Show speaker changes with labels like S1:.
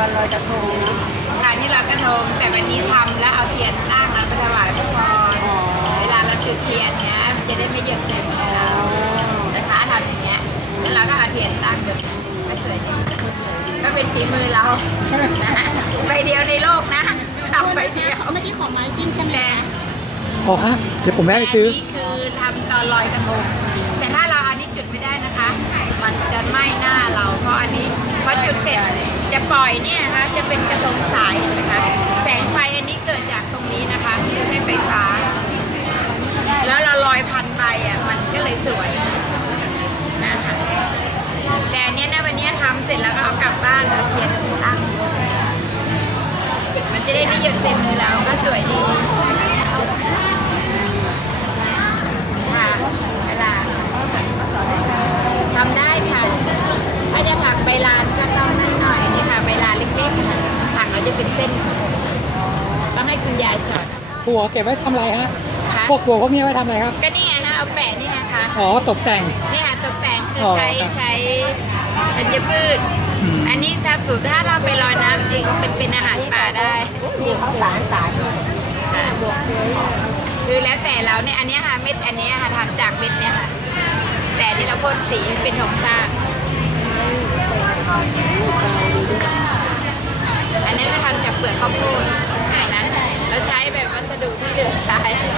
S1: อนลอยกระทงนะค่ะนี่ลอยกระทงแต่วันนี้ทำแล้วเอาเทียนตั้งแล้วไปถวายพระพรเวลาเราจุดเทียนเนี้ยจะได้ไม่เหยียบเส้นเรานะคะทำอย่างเงี้ยแล้วเราก็เอาเทียนตั้งแบบก็สวยดีก็เป็นฝีมือเรานะใบเดียวในโลกนะทำใบเดียว
S2: เมื่อกี้ขอไม้จิ้มใช่ไหม
S3: อ๋อฮะเดี๋ยวผมแวะไปซื้อ
S1: นี่คือทำตอนลอยกระทงแต่ถ้าเราอันนี้จุดไม่ได้นะคะ มันจะไหม้หน้าเราเพราะอันนี้พอจุดเสร็จจะปล่อยเนี่ยนะคะจะเป็นกระทงสายนะคะแสงไฟอันนี้เกิดจากตรงนี้นะคะไม่ใช่ไฟฟ้า แล้วเราลอยพันใบอ่ะมันก็เลยสวยนะคะแต่อันเนี้ยนะวันนี้ทำเสร็จแล้วก็เอากลับบ้านเอาเทียนตั้งมันจะได้ไม่หยุดเต็มมือเราก็สวยดีค่ะเวลาทำได้ค่ะถ้าจะผักใบลานก็ต้องหน่อยนี่ค่ะใบลานเล็กๆค่ะผักเราจะเป็นเส้นต้องให้คุณยายสอน
S3: ถั่วเก็บไว้ทำอะไรฮะ
S1: ค่ะ
S3: พวกถั่วพวกนี้ไว้ทำอะไรครับ
S1: ก็นี่ไงนะเอาแปะนี่นะคะ
S3: อ๋อตกแต่ง
S1: นี่ค่ะตกแต่งคือ
S3: อ๋อ
S1: ใช้
S3: ครับ
S1: ใช้ธัญพืช
S3: อืม
S1: อันนี้ถ้าปลูกถ้าเราไปลอยน้ำจริงเป็นอาหารป่าได้
S2: นี่เขาสาร
S1: ค่ะคือแล้วแต่เราเนี่ยอันนี้ค่ะเม็ดอันนี้ค่ะทำจากเม็ดเนี่ยค่ะแต่ที่เราพ่นสีเป็นธงชาติอันนี้ก็ทำจากเปลือกข้าวโพดอันนั้นเราใช้แบบวัสดุที่เหลือใช้